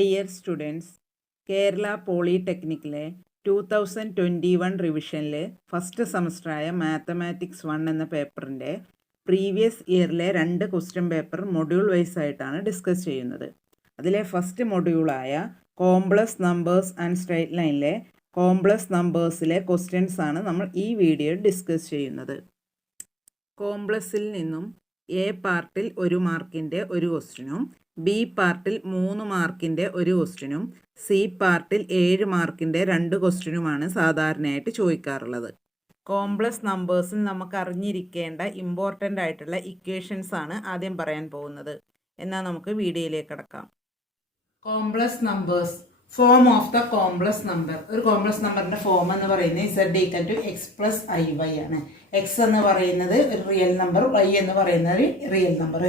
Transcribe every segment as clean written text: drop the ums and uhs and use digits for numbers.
Dear students, Kerala പോളിടെക്നിക്കിലെ 2021 റിവിഷനിൽ first സെമസ്റ്ററായ മാത്തമാറ്റിക്സ് 1 എന്ന പേപ്പറിൻ്റെ പ്രീവിയസ് ഇയറിലെ 2 ക്വസ്റ്റ്യൻ പേപ്പർ മൊഡ്യൂൾ വൈസ് ആയിട്ടാണ് ഡിസ്കസ് ചെയ്യുന്നത്. അതിലെ ഫസ്റ്റ് മൊഡ്യൂളായ കോംപ്ലക്സ് നമ്പേഴ്സ് ആൻഡ് സ്ട്രെയിറ്റ് ലൈനിലെ കോംപ്ലക്സ് നമ്പേഴ്സിലെ ക്വസ്റ്റ്യൻസ് ആണ് നമ്മൾ ഈ വീഡിയോയിൽ ഡിസ്കസ് ചെയ്യുന്നത്. കോംപ്ലക്സിൽ നിന്നും എ പാർട്ടിൽ 1 മാർക്കിൻ്റെ ഒരു ക്വസ്റ്റ്യനും ബി പാർട്ടിൽ 3 മാർക്കിൻ്റെ ഒരു ക്വസ്റ്റ്യനും സി പാർട്ടിൽ 7 മാർക്കിൻ്റെ 2 ക്വസ്റ്റ്യനുമാണ് സാധാരണയായിട്ട് ചോദിക്കാറുള്ളത്. കോംപ്ലക്സ് നമ്പേഴ്സിൽ നമുക്ക് അറിഞ്ഞിരിക്കേണ്ട ഇമ്പോർട്ടൻ്റ് ആയിട്ടുള്ള ഇക്വേഷൻസ് ആണ് ആദ്യം പറയാൻ പോകുന്നത്. എന്നാൽ നമുക്ക് വീഡിയോയിലേക്ക് കടക്കാം. Complex numbers, form of the complex number. ഒരു കോംപ്ലക്സ് നമ്പറിൻ്റെ ഫോം എന്ന് പറയുന്നത് z=x+iy ആണ്. എക്സ് എന്ന് പറയുന്നത് ഒരു റിയൽ നമ്പർ, വൈ എന്ന് പറയുന്നത് റിയൽ നമ്പർ.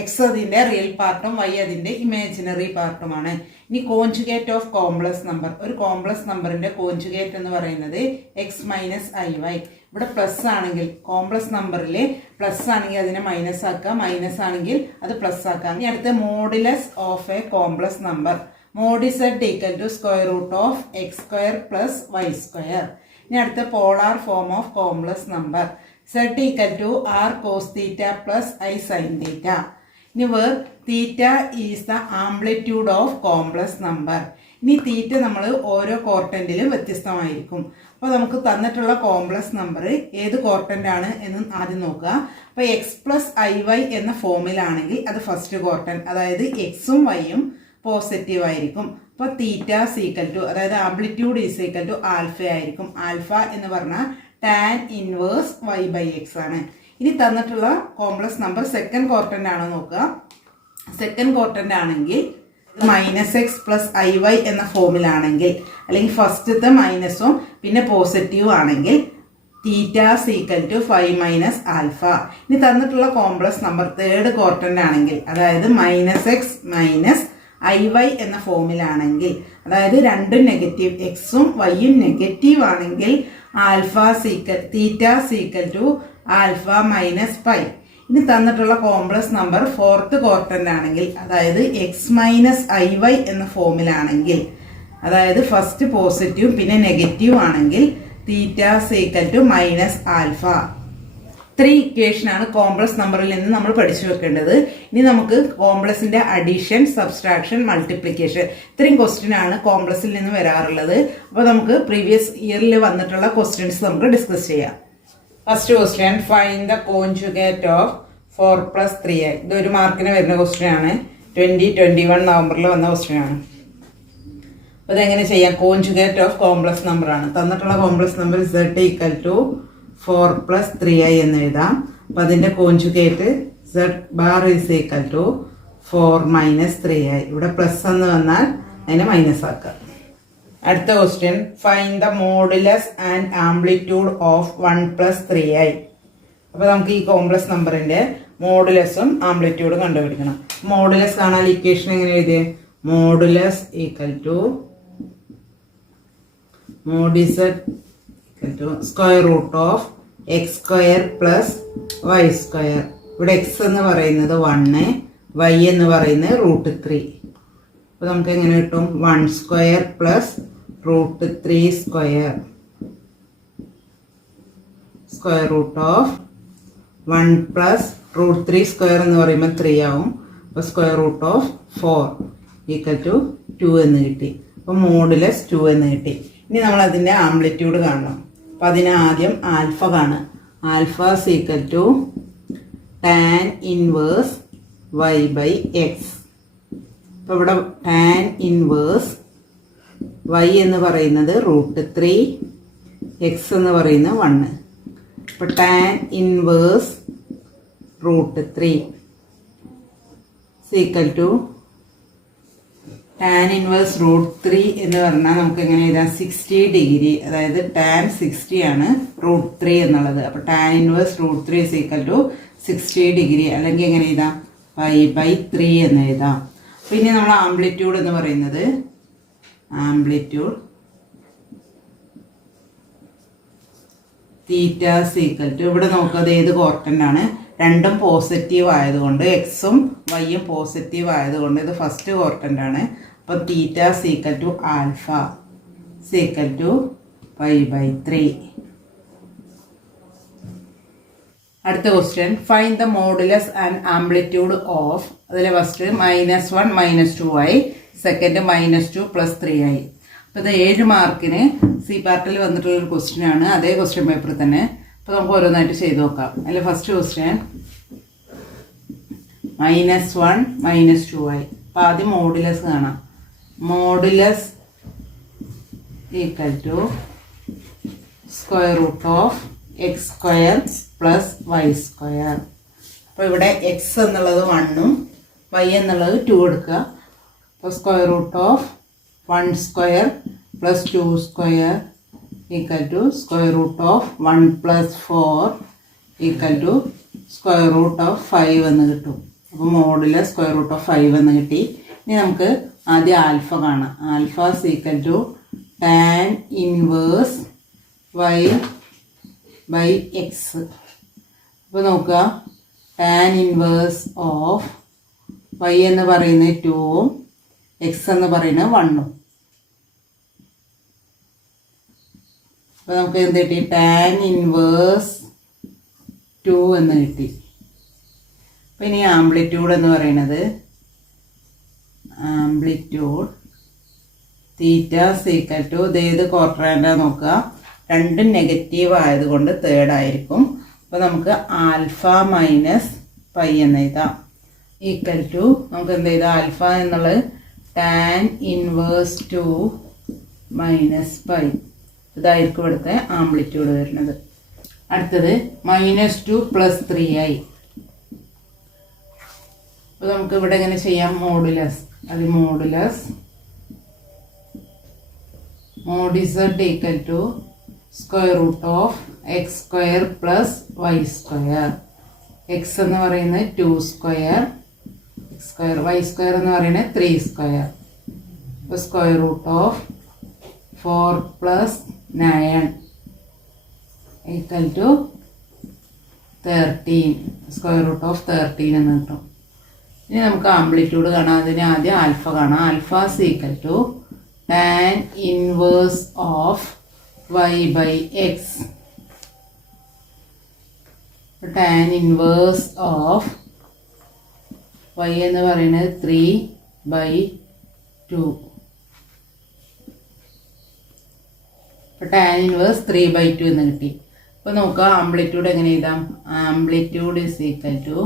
എക്സ് അതിൻ്റെ റിയൽ പാർട്ടും വൈ അതിൻ്റെ ഇമാജിനറി പാർട്ടുമാണ്. ഇനി കോൺജുഗേറ്റ് ഓഫ് കോംപ്ലക്സ് നമ്പർ. ഒരു കോംപ്ലക്സ് നമ്പറിൻ്റെ കോൺജുഗേറ്റ് എന്ന് പറയുന്നത് x-iy. ഇവിടെ പ്ലസ് ആണെങ്കിൽ കോംപ്ലക്സ് നമ്പറിൽ പ്ലസ് ആണെങ്കിൽ അതിനെ മൈനസ് ആക്കുക, മൈനസ് ആണെങ്കിൽ അത് പ്ലസ് ആക്കുക. ഇനി അടുത്ത modulus of a complex number. mod z=√x² + y². ഇനി അടുത്ത polar form of complex number z=r cos θ + I sin θ. ഇനി where theta is the amplitude of complex number. ഇനി തീറ്റ നമ്മൾ ഓരോ ക്വാർട്ടൻറ്റിലും വ്യത്യസ്തമായിരിക്കും. അപ്പോൾ നമുക്ക് തന്നിട്ടുള്ള കോംപ്ലക്സ് നമ്പർ ഏത് ക്വാർട്ടൻ്റ് ആണ് എന്ന് ആദ്യം നോക്കുക. അപ്പോൾ x+iy എന്ന ഫോമിലാണെങ്കിൽ അത് ഫസ്റ്റ് ക്വാർട്ടൻ, അതായത് എക്സും വൈയും പോസിറ്റീവ് ആയിരിക്കും. അപ്പോൾ തീറ്റ = അതായത് ആംപ്ലിറ്റ്യൂഡ് ആൽഫ ആയിരിക്കും. ആൽഫ എന്ന് പറഞ്ഞാൽ tan ഇൻവേഴ്സ് y/x ആണ്. ഇനി തന്നിട്ടുള്ള കോംപ്ലക്സ് നമ്പർ സെക്കൻഡ് ക്വാർട്ടൻ്റ് ആണോ നോക്കുക. സെക്കൻഡ് ക്വാർട്ടൻ്റ് ആണെങ്കിൽ -x+iy എന്ന ഫോമിലാണെങ്കിൽ, അല്ലെങ്കിൽ ഫസ്റ്റത്തെ മൈനസും പിന്നെ പോസിറ്റീവ് ആണെങ്കിൽ തീറ്റ = 5 - α. ഇനി തന്നിട്ടുള്ള കോംപ്ലക്സ് നമ്പർ തേർഡ് ക്വാർട്ടൻ്റ് ആണെങ്കിൽ, അതായത് -x - iy എന്ന ഫോമിലാണെങ്കിൽ, അതായത് രണ്ടും നെഗറ്റീവ്, എക്സും വൈയും നെഗറ്റീവ് ആണെങ്കിൽ തീറ്റ = α - π. ഇനി തന്നിട്ടുള്ള കോംപ്ലക്സ് നമ്പർ ഫോർത്ത് ക്വാർട്ടൻ്റ് ആണെങ്കിൽ, അതായത് x-iy എന്ന ഫോമിലാണെങ്കിൽ, അതായത് ഫസ്റ്റ് പോസിറ്റീവ് പിന്നെ നെഗറ്റീവ് ആണെങ്കിൽ തീറ്റ = -α. 3 ഇക്വേഷനാണ് കോംപ്ലക്സ് നമ്പറിൽ നിന്ന് നമ്മൾ പഠിച്ചു വെക്കേണ്ടത്. ഇനി നമുക്ക് കോംപ്ലക്സിന്റെ അഡീഷൻ, സബ്സ്ട്രാക്ഷൻ, മൾട്ടിപ്ലിക്കേഷൻ, ഇത്രയും ക്വസ്റ്റ്യൻ ആണ് കോംപ്ലക്സിൽ നിന്ന് വരാറുള്ളത്. അപ്പോൾ നമുക്ക് പ്രീവിയസ് ഇയറിൽ വന്നിട്ടുള്ള ക്വസ്റ്റ്യൻസ് നമുക്ക് ഡിസ്കസ് ചെയ്യാം. First question, find the conjugate of 4 + 3i. ഇത് 1 മാർക്കിന് വരുന്ന ക്വസ്റ്റ്യൻ ആണ്. 2021 നവംബറിൽ വന്ന ക്വസ്റ്റ്യൻ ആണ്. അപ്പോൾ ഇതെങ്ങനെ ചെയ്യാം? കോൺജുഗേറ്റ് ഓഫ് കോംപ്ലക്സ് നമ്പർ ആണ്. തന്നിട്ടുള്ള കോംപ്ലക്സ് നമ്പർ z=4 + 3i എന്ന് എഴുതാം. അപ്പം അതിൻ്റെ കോൺജുഗേറ്റ് z⁻ = 4 - 3i. ഇവിടെ പ്ലസ് എന്ന് വന്നാൽ അതിനെ മൈനസ് ആക്കുക. അടുത്ത question, find the modulus and amplitude of 1 + 3i. അപ്പോൾ നമുക്ക് ഈ കോംപ്ലക്സ് നമ്പറിൻ്റെ മോഡുലസും ആംപ്ലിറ്റ്യൂഡും കണ്ടുപിടിക്കണം. മോഡുലസ് കാണാൻ ഇക്വേഷൻ എങ്ങനെ എഴുതിയേ? Modulus =√x² + y². ഇവിടെ x എന്ന് പറയുന്നത് 1, y എന്ന് പറയുന്നത് √3. അപ്പോൾ നമുക്ക് എങ്ങനെ കിട്ടും? 1² + √3² √1 + √3² എന്ന് പറയുമ്പോൾ 3 ആവും. അപ്പോൾ √4 = 2 എന്ന് കിട്ടി. അപ്പോൾ മോഡുലസ് 2 എന്ന് കിട്ടി. ഇനി നമ്മൾ അതിൻ്റെ ആംപ്ലിറ്റ്യൂഡ് കാണണം. അപ്പോൾ അതിന് ആദ്യം ആൽഫ കാണുക. Alpha = tan inverse y/x. അപ്പോൾ ഇവിടെ tan ഇൻവേഴ്സ് y എന്ന് പറയുന്നത് √3, x എന്ന് പറയുന്നത് 1. അപ്പോൾ tan ഇൻവേഴ്സ് √3 tan ഇൻവേഴ്സ് √3 എന്ന് പറഞ്ഞാൽ നമുക്ക് എങ്ങനെ എഴുതാം? 60 ഡിഗ്രി, അതായത് tan 60 ആണ് √3 എന്നുള്ളത്. അപ്പോൾ tan ഇൻവേഴ്സ് √3 60 ഡിഗ്രി, അല്ലെങ്കിൽ എങ്ങനെ എഴുതാം? 5/3 എന്ന് എഴുതാം. പിന്നെ നമ്മൾ ആംപ്ലിറ്റ്യൂഡ് എന്ന് പറയുന്നത് തീറ്റ ഇവിടെ നോക്കുക, ഏത് ക്വാർട്ടൻ്റ് ആണ്? രണ്ടും പോസിറ്റീവ് ആയതുകൊണ്ട്, എക്സും വൈയും പോസിറ്റീവ് ആയതുകൊണ്ട് ഇത് ഫസ്റ്റ് ക്വാർട്ടൻ്റ് ആണ്. അപ്പോൾ തീറ്റ സീക്കൽ ടു ആൽഫ സീക്കൽ ടു 5/3. അടുത്ത question, find the modulus and amplitude of, അതിൽ ഫസ്റ്റ് -1 -2 ആയി, സെക്കൻഡ് -2 + 3 ആയി. അപ്പോൾ ഇത് 7 മാർക്കിന് സി പാർട്ടിൽ വന്നിട്ടുള്ളൊരു ക്വസ്റ്റ്യൻ ആണ്, അതേ ക്വസ്റ്റ്യൻ പേപ്പറിൽ തന്നെ. അപ്പോൾ നമുക്ക് ഓരോന്നായിട്ട് ചെയ്ത് നോക്കാം. അതിൽ ഫസ്റ്റ് ക്വസ്റ്റ്യൻ -1 -2 ആയി. അപ്പോൾ ആദ്യം മോഡുലസ് കാണാം. Modulus equal to √(x² + y². അപ്പോൾ ഇവിടെ x എന്നുള്ളത് 1ഉം y എന്നുള്ളത് 2 എടുക്കുക. അപ്പോൾ √(1² + 2² ഈക്വൽ ടു √(1 + 4) ഈക്വൽ ടു √5 എന്ന് കിട്ടും. അപ്പോൾ മോഡുലസ് √5 എന്ന് കിട്ടി. ഇനി നമുക്ക് ആദ്യം ആൽഫ കാണാം. Alpha equal to tan inverse y/x. അപ്പോൾ നോക്കുക, tan ഇൻവേഴ്സ് ഓഫ് y എന്ന് പറയുന്നത് 2ഉം x എന്ന് പറയുന്നത് 1ഉം. അപ്പോൾ നമുക്ക് എന്ത് കിട്ടി? tan ഇൻവേഴ്സ് 2 എന്ന് കിട്ടി. അപ്പോൾ ഇനി ആംപ്ലിറ്റ്യൂഡ് എന്ന് പറയുന്നത് ആംപ്ലിറ്റ്യൂഡ് തീറ്റ സീക്കൽ ടു, ഇതേത് ക്വാർട്ടറാൻഡാ നോക്കുക, രണ്ടും നെഗറ്റീവ് ആയതുകൊണ്ട് തേർഡ് ആയിരിക്കും. അപ്പോൾ നമുക്ക് ആൽഫ - പൈ എന്ന് എഴുതാം. ഈക്വൽ ടു നമുക്ക് എന്ത് ചെയ്താൽ ആൽഫ എന്നുള്ളത് tan ഇൻവേഴ്സ് 2 - പൈ. ഇതായിരിക്കും ഇവിടുത്തെ ആംപ്ലിറ്റ്യൂഡ് വരുന്നത്. അടുത്തത് -2 + 3 ആയി. അപ്പോൾ നമുക്ക് ഇവിടെ എങ്ങനെ ചെയ്യാം? മോഡുലസ്, അത് modulus z equal to √(x² + y². x എന്ന് പറയുന്നത് 2², x², y² എന്ന് പറയുന്നത് 3². അപ്പോൾ √(4 + 9) ഈക്വൽ ടു 13, √13 എന്ന് കിട്ടും. ഇനി നമുക്ക് ആംപ്ലിറ്റ്യൂഡ് കാണാം. അതിന് ആദ്യം ആൽഫ കാണാം. Alpha equal to tan inverse of y/x. tan inverse of y എന്ന് പറയുന്നത് 3/2. അപ്പോൾ tan ഇൻവേഴ്സ് 3/2 എന്ന് കിട്ടി. അപ്പോൾ നോക്കുക ആംപ്ലിറ്റ്യൂഡ് എങ്ങനെ എഴുതാം? Amplitude equal to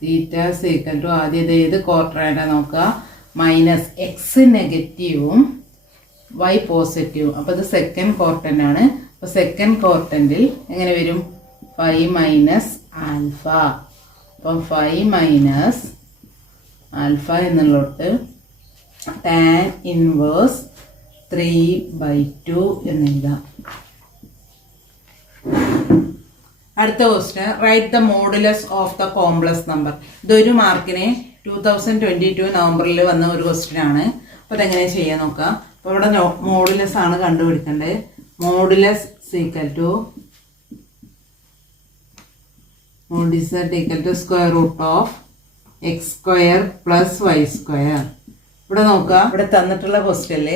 theta equal to, ആദ്യം ഏത് ക്വാർട്ടറാൻഡാ നോക്കുക, -x നെഗറ്റീവും y പോസിറ്റീവും. അപ്പോൾ ഇത് സെക്കൻഡ് ക്വാർട്ടൻ്റ് ആണ്. അപ്പോൾ സെക്കൻഡ് ക്വാർട്ടൻറ്റിൽ എങ്ങനെ വരും? 5 - ആൽഫ. അപ്പം 5 - ആൽഫ എന്നുള്ളത് tan ഇൻവേഴ്സ് 3/2 എന്ന് എഴുതാം. അടുത്ത question, write the modulus of the complex number. ഇതൊരു മാർക്കിന് 2022 നവംബറിൽ വന്ന ഒരു ക്വസ്റ്റ്യൻ ആണ്. അപ്പോൾ അതെങ്ങനെ ചെയ്യാൻ നോക്കാം. അപ്പോൾ ഇവിടെ മോഡുലസ് ആണ് കണ്ടുപിടിക്കേണ്ടത്. Modulus equal to √(x² + y². ഇവിടെ നോക്കുക, ഇവിടെ തന്നിട്ടുള്ള ക്വസ്റ്റ്യനിൽ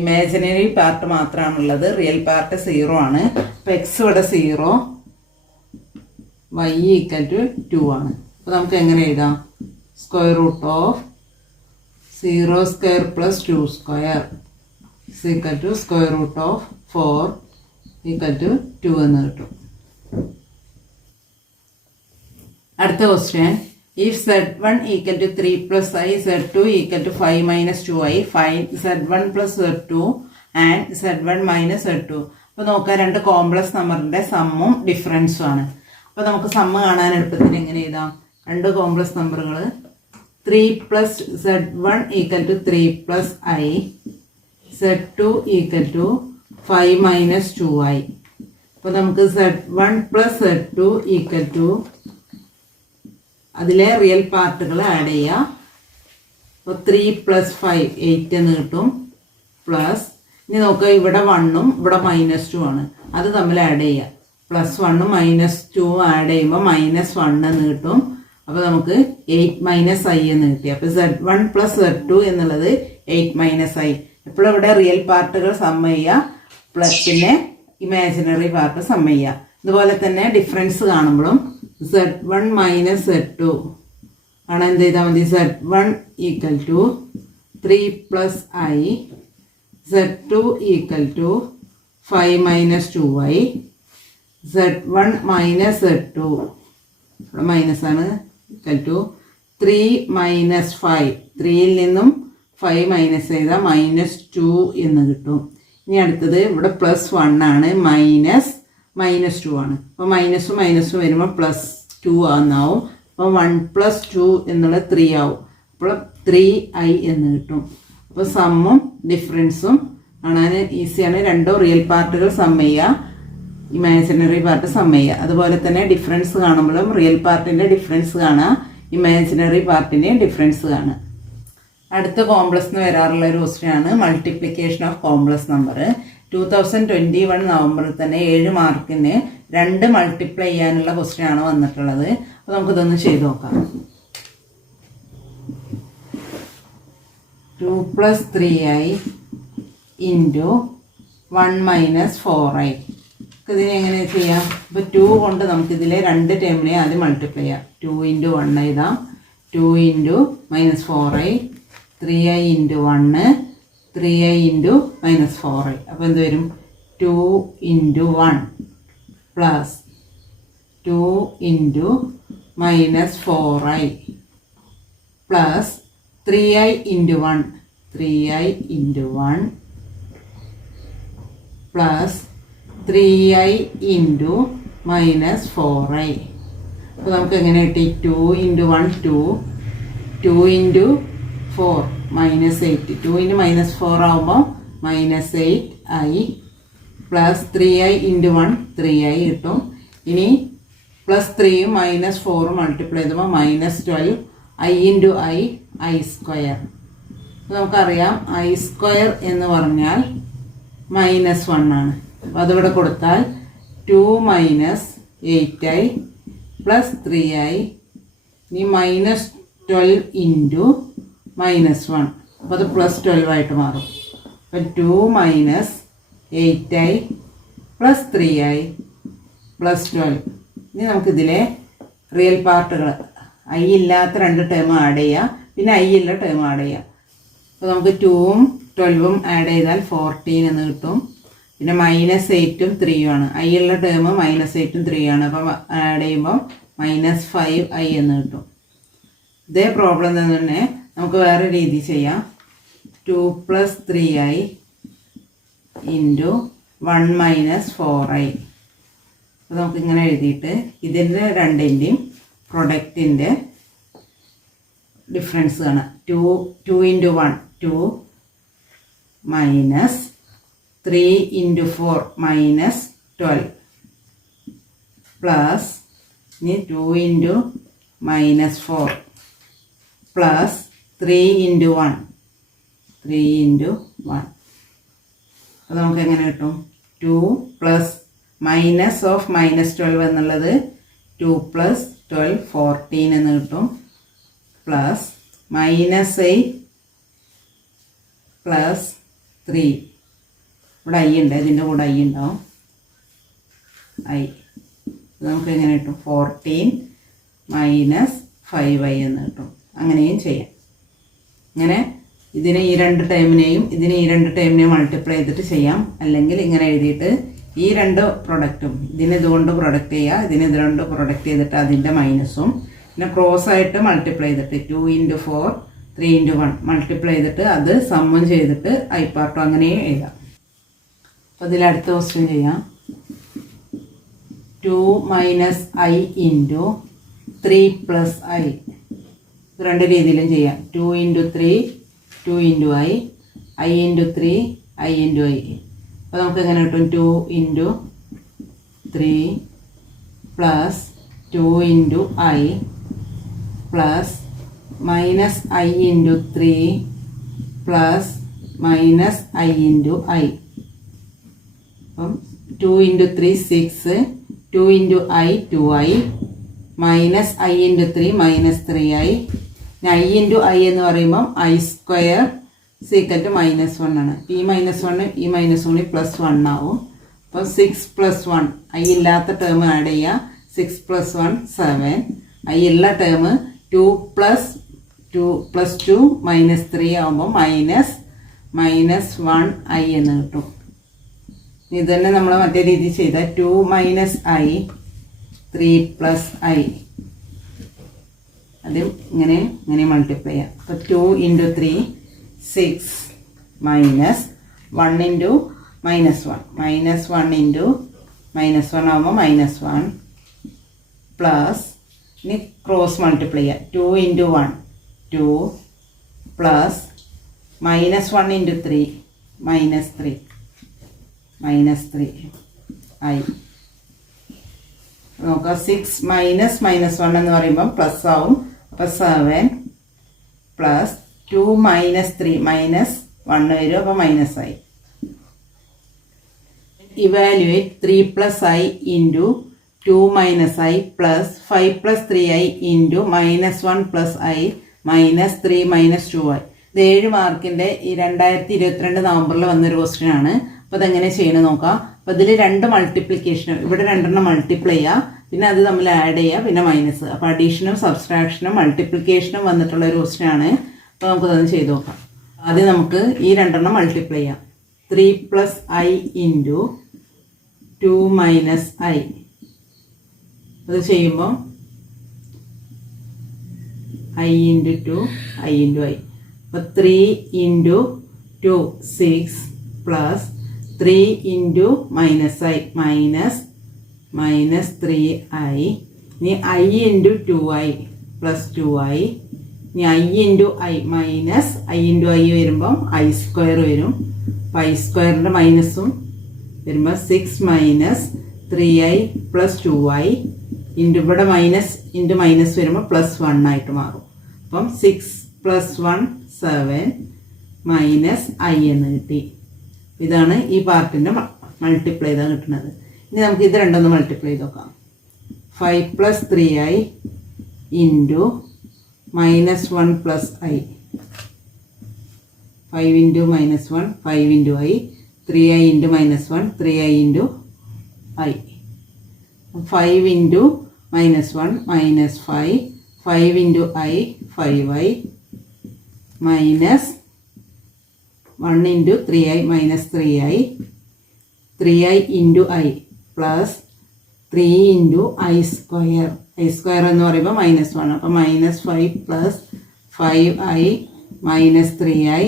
ഇമാജിനറി പാർട്ട് മാത്രമാണുള്ളത്, റിയൽ പാർട്ട് 0 ആണ്. അപ്പോൾ x ഇവിടെ 0, y ഈക്വൽ ടു 2 ആണ്. അപ്പോൾ നമുക്ക് എങ്ങനെ എഴുതാം? √0² + 2² ഈക്വൽ ടു √4 ഈക്വൽ ടു 2 എന്ന് കിട്ടും. അടുത്ത question, if z1 equal to 3 + i, z2 equal to 5 - 2i, find z1 + z2 and z1 - z2. അപ്പോൾ നോക്കാം, രണ്ട് കോംപ്ലക്സ് നമ്പറിൻ്റെ സമ്മും ഡിഫറൻസും ആണ്. അപ്പോൾ നമുക്ക് സമ്മ് കാണാൻ എളുപ്പത്തിന് എങ്ങനെ എഴുതാം? രണ്ട് കോംപ്ലക്സ് നമ്പറുകൾ 3 + z1 equal to 3 + i, z2 equal to 5 - 2i. അപ്പോൾ നമുക്ക് z1 + z2 ഈക്വൽ ടു, അതിലെ റിയൽ പാർട്ടുകൾ ആഡ് ചെയ്യുക. അപ്പോൾ 3 + 5 8 എന്ന് കിട്ടും. പ്ലസ് ഇനി നോക്കുക, ഇവിടെ 1ഉം ഇവിടെ -2 ആണ്, അത് തമ്മിൽ ആഡ് ചെയ്യുക. +1ഉം -2 ആഡ് ചെയ്യുമ്പോൾ -1 എന്ന് കിട്ടും. അപ്പോൾ നമുക്ക് 8 - i എന്ന് കിട്ടി. അപ്പോൾ z1 + z2 എന്നുള്ളത് 8 - i. ഇപ്പോൾ ഇവിടെ റിയൽ പാർട്ടുകൾ സം ചെയ്യുക, പിന്നെ ഇമാജിനറി പാർട്ട് സം ചെയ്യുക. ഇതുപോലെ തന്നെ ഡിഫറൻസ് കാണുമ്പോഴും z1 - z2 ആണ് എന്ത് ചെയ്താൽ മതി. z1 = 3 + i, z2 = 5 - 2i, z1 - z2 ഇവിടെ മൈനസ് ആണ് = 3 - 5. 3ൽ നിന്നും 5 മൈനസ് ചെയ്താൽ -2 എന്ന് കിട്ടും. ഇനി അടുത്തത് ഇവിടെ +1 ആണ്, -2 ആണ്. അപ്പോൾ മൈനസും മൈനസും വരുമ്പോൾ +2 ആവുന്നാവും. അപ്പോൾ 1 + 2 എന്നുള്ളത് 3 ആവും. അപ്പോൾ 3i എന്ന് കിട്ടും. അപ്പോൾ സമ്മും ഡിഫറൻസും കാണാൻ ഈസിയാണ്. രണ്ടോ റിയൽ പാർട്ടുകൾ സം ചെയ്യുക, ഇമാജിനറി പാർട്ട് സം ചെയ്യുക. അതുപോലെ തന്നെ ഡിഫറൻസ് കാണുമ്പോഴും റിയൽ പാർട്ടിൻ്റെ ഡിഫറൻസ് കാണുക, ഇമാജിനറി പാർട്ടിൻ്റെയും ഡിഫറൻസ് കാണുക. അടുത്ത കോംപ്ലക്സ് വരാറുള്ള ഒരു ക്വസ്റ്റ്യൻ ആണ് മൾട്ടിപ്ലിക്കേഷൻ ഓഫ് കോംപ്ലക്സ് നമ്പർ. 2021 നവംബറിൽ തന്നെ 7 മാർക്കിന് 2 മൾട്ടിപ്ലൈ ചെയ്യാനുള്ള ക്വസ്റ്റ്യൻ ആണ് വന്നിട്ടുള്ളത്. അപ്പോൾ നമുക്കിതൊന്ന് ചെയ്ത് നോക്കാം. 2 + 3i × 1 - 4i. ഇതിനെ എങ്ങനെ ചെയ്യാം? ഇപ്പോൾ 2 കൊണ്ട് നമുക്കിതിലെ 2 ടേമിനെ ആദ്യം മൾട്ടിപ്ലൈ ചെയ്യാം. 2 × 1 എഴുതാം, 2 × -4i, 3i × 1, 3i × -4i. അപ്പോൾ എന്ത് വരും? 2 × 1 + 2 × -4i plus 3i × 1, 3i × 1 plus 3i × -4i. അപ്പോൾ നമുക്ക് എങ്ങനെ കിട്ടി? 2 × 1 2, 2 × 4 -8, 2 × -4 ആകുമ്പോൾ -8i പ്ലസ് 3i × 1 3i കിട്ടും. ഇനി +3ഉം -4ഉം മൾട്ടിപ്ലൈ ചെയ്തപ്പോൾ -12 i × i² നമുക്കറിയാം. i² എന്ന് പറഞ്ഞാൽ -1 ആണ്. അപ്പോൾ അതിവിടെ കൊടുത്താൽ 2 - 8i + 3i, ഇനി -12 × -1, അപ്പോൾ അത് +12 ആയിട്ട് മാറും. അപ്പോൾ 2 - 8i + 3i + 12. ഇനി നമുക്കിതിലെ റിയൽ പാർട്ടുകൾ i ഇല്ലാത്ത 2 ടേം ആഡ് ചെയ്യുക, പിന്നെ i ഉള്ള ടേം ആഡ് ചെയ്യുക. അപ്പോൾ നമുക്ക് 2ഉം 12ഉം ആഡ് ചെയ്താൽ 14 എന്ന് കിട്ടും. പിന്നെ -8ഉം 3ഉം ആണ്. i ഉള്ള ടേം -8ഉം 3ഉം ആണ്. അപ്പോൾ ആഡ് ചെയ്യുമ്പോൾ -5i എന്ന് കിട്ടും. ഇതേ പ്രോബ്ലം തന്നെ നമുക്ക് വേറെ രീതി ചെയ്യാം. 2 + 3i × 1 - 4i. അപ്പോൾ നമുക്കിങ്ങനെ എഴുതിയിട്ട് ഇതിൻ്റെ രണ്ടിൻ്റെയും പ്രൊഡക്റ്റിൻ്റെ ഡിഫറൻസ് കാണാം. 2 × 1 2 - 3 × 4 -12 പ്ലസ് ഇനി 2 × -4 പ്ലസ് 3 × 1 3 × 1. അപ്പോൾ നമുക്ക് എങ്ങനെ കിട്ടും? 2 പ്ലസ് -12 എന്നുള്ളത് 2 + 12 14 എന്ന് കിട്ടും. പ്ലസ് -8 പ്ലസ് 3, ഇവിടെ i ഉണ്ട്, ഇതിൻ്റെ കൂടെ i ഉണ്ടാവും. i നമുക്ക് എങ്ങനെ കിട്ടും? 14 - 5i എന്ന് കിട്ടും. അങ്ങനെയും ചെയ്യാം. ഇങ്ങനെ ഇതിനെ ഈ 2 ടേമിനെയും ഇതിനെ ഈ 2 ടേമിനെയും മൾട്ടിപ്ലൈ ചെയ്തിട്ട് ചെയ്യാം. അല്ലെങ്കിൽ ഇങ്ങനെ എഴുതിയിട്ട് ഈ 2 പ്രൊഡക്റ്റും ഇതിന് ഇതുകൊണ്ട് പ്രൊഡക്റ്റ് ചെയ്യുക, ഇതിന് ഇതുകൊണ്ട് പ്രൊഡക്റ്റ് ചെയ്തിട്ട് അതിൻ്റെ മൈനസും പിന്നെ ക്രോസ് ആയിട്ട് മൾട്ടിപ്ലൈ ചെയ്തിട്ട് 2 × 4 3 × 1 മൾട്ടിപ്ലൈ ചെയ്തിട്ട് അത് സമ്മും ചെയ്തിട്ട് i പാർട്ടും അങ്ങനെയും എഴുതാം. അപ്പോൾ ഇതിൽ അടുത്ത ക്വസ്റ്റ്യൻ ചെയ്യാം. 2 - i × 3 + i. രണ്ട് രീതിയിലും ചെയ്യാം. 2 × 3 2 × i, i × 3 i × i. അപ്പോൾ നമുക്ക് എങ്ങനെ കിട്ടും? 2 × 3 plus 2 × i plus -i × 3 plus -i × i. അപ്പം 2 × 3 6, 2 × i 2i minus I into 3 minus 3i. I into I എന്ന് പറയുമ്പം ഐ സ്ക്വയർ സീക്കൽ ടു -1 ആണ്. ഈ -1 ഈ -1 +1 ആവും. അപ്പോൾ 6 + 1 ഐ ഇല്ലാത്ത ടേം ആഡ് ചെയ്യുക. 6 + 1 7. ഐ ഉള്ള ടേം 2 + 2 -3 ആവുമ്പോൾ -1i എന്ന് കിട്ടും. ഇത് തന്നെ നമ്മൾ മറ്റേ രീതി ചെയ്താൽ 2 - i 3 + i അത് ഇങ്ങനെ മൾട്ടിപ്ലൈ ചെയ്യാം. അപ്പോൾ 2 × 3 6 -1 × -1 -1 × -1 ആകുമ്പോൾ -1 പ്ലസ് ഇനി ക്രോസ് മൾട്ടിപ്ലൈ ചെയ്യാം. 2 × 1 2 പ്ലസ് -1 × 3 -3i. നോക്കുക 6 -1 എന്ന് പറയുമ്പം പ്ലസ് ആവും. അപ്പോൾ 7 പ്ലസ് 2 - 3 -1 വരും. അപ്പോൾ -i. Evaluate 3 + i into 2 - i plus 5 + 3i into -1 + i -3 - 2i. ഇത് 7 മാർക്കിൻ്റെ ഈ 2022 നവംബറിൽ വന്നൊരു ക്വസ്റ്റ്യൻ ആണ്. അപ്പോൾ അതെങ്ങനെ ചെയ്യണം നോക്കാം. അപ്പോൾ ഇതിൽ 2 മൾട്ടിപ്ലിക്കേഷനും ഇവിടെ 2 മൾട്ടിപ്ലൈ ചെയ്യുക, പിന്നെ അത് തമ്മിൽ ആഡ് ചെയ്യുക, പിന്നെ മൈനസ്. അപ്പോൾ അഡീഷനും സബ്സ്ട്രാക്ഷനും മൾട്ടിപ്ലിക്കേഷനും വന്നിട്ടുള്ള ഒരു ക്വസ്റ്റ്യൻ ആണ്. അപ്പോൾ നമുക്കതൊന്ന് ചെയ്ത് നോക്കാം. ആദ്യം നമുക്ക് ഈ 2 മൾട്ടിപ്ലൈ ചെയ്യാം. 3 + i ഇൻറ്റു 2 - i. അത് ചെയ്യുമ്പോൾ i × 2 i × i. അപ്പോൾ 3 × 2 6 പ്ലസ് 3 × -i ഇനി i × 2i പ്ലസ് 2i. ഇനി i × i minus i × i വരുമ്പം i സ്ക്വയർ വരും. അപ്പോൾ i സ്ക്വയറിൻ്റെ മൈനസും വരുമ്പോൾ 6 - 3i പ്ലസ് 2i ഇൻറ്റു ഇവിടെ മൈനസ് വരുമ്പോൾ +1 ആയിട്ട് മാറും. അപ്പം 6 + 1 7 -i എന്ന് കിട്ടി. ഇതാണ് ഈ പാർട്ടിൻ്റെ മൾട്ടിപ്ലൈ ചെയ്താൽ കിട്ടുന്നത്. ഇനി നമുക്ക് ഇത് രണ്ടൊന്ന് മൾട്ടിപ്ലൈ ചെയ്ത് നോക്കാം. 5 + 3i into -1 + i. 5 × -1 5 × i 3i × -1 3i × i. 5 × -1 -5 5 × i 5i -1 × 3i -3i 3i × i plus 3 × i square. i square എന്ന് പറയുമ്പോൾ -1. അപ്പോൾ -5 പ്ലസ് 5i -3i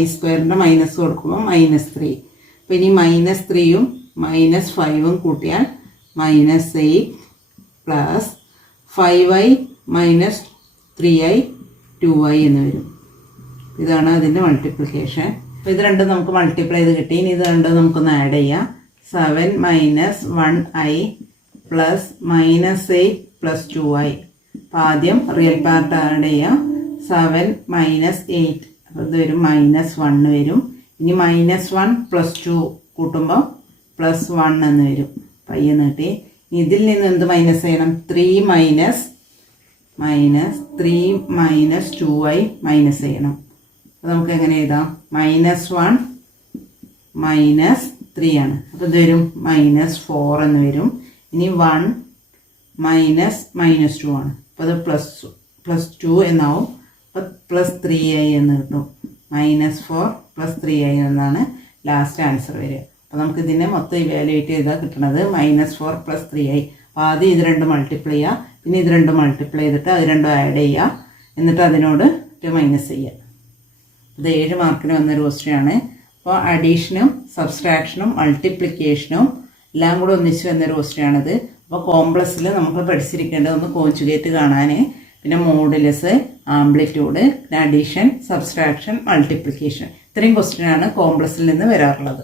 i സ്ക്വയറിൻ്റെ മൈനസ് കൊടുക്കുമ്പോൾ -3. അപ്പോൾ ഇനി -3ഉം -5ഉം കൂട്ടിയാൽ -8 പ്ലസ് 5i -3i 2i എന്ന് വരും. ഇതാണ് അതിൻ്റെ മൾട്ടിപ്ലിക്കേഷൻ. അപ്പോൾ ഇത് രണ്ടും നമുക്ക് മൾട്ടിപ്ലൈ ചെയ്ത് കിട്ടി. ഇനി ഇത് രണ്ടും നമുക്കൊന്ന് ആഡ് ചെയ്യാം. 7 - 1i പ്ലസ് -8 പ്ലസ് 2i. അപ്പോൾ ആദ്യം റിയൽ പാർട്ട് ആഡ് ചെയ്യാം. 7 - 8 അപ്പോൾ ഇത് വരും -1 വരും. ഇനി -1 പ്ലസ് 2 കൂട്ടുമ്പോൾ +1 എന്ന് വരും. പയ്യെന്ന് കിട്ടി. ഇതിൽ നിന്ന് എന്ത് മൈനസ് ചെയ്യണം? 3 - 2i മൈനസ് ചെയ്യണം. അപ്പോൾ നമുക്ക് എങ്ങനെ എഴുതാം? -1 -3 ആണ്. അപ്പോൾ ഇത് വരും -4 എന്ന് വരും. ഇനി 1 -2 ആണ്. അപ്പോൾ അത് +2 എന്നാവും. അപ്പോൾ +3i എന്ന് കിട്ടും. -4 +3i എന്നാണ് ലാസ്റ്റ് ആൻസർ വരിക. അപ്പോൾ നമുക്ക് ഇതിനെ മൊത്തം ഇവാലുവേറ്റ് ചെയ്താൽ കിട്ടുന്നത് -4 + 3i. അപ്പോൾ ആദ്യം ഇത് രണ്ടും മൾട്ടിപ്ലൈ ചെയ്യുക, പിന്നെ ഇത് രണ്ടും മൾട്ടിപ്ലൈ ചെയ്തിട്ട് അത് രണ്ടും ആഡ് ചെയ്യുക, എന്നിട്ട് അതിനോട് മൈനസ് ചെയ്യുക. ഇത് 7 മാർക്കിന് വന്നൊരു ക്വസ്റ്റ്യൻ ആണ്. അപ്പോൾ അഡീഷനും സബ്സ്ട്രാക്ഷനും മൾട്ടിപ്ലിക്കേഷനും എല്ലാം കൂടെ ഒന്നിച്ച് വന്നൊരു ക്വസ്റ്റ്യൻ ആണിത്. അപ്പോൾ കോംപ്ലക്സിൽ നമുക്ക് പഠിച്ചിരിക്കേണ്ടത് ഒന്ന് കോഞ്ചുഗേറ്റ് കാണാൻ, പിന്നെ modulus, amplitude, addition, subtraction, multiplication, ഇത്രയും ക്വസ്റ്റ്യനാണ് കോംപ്ലക്സിൽ നിന്ന് വരാറുള്ളത്.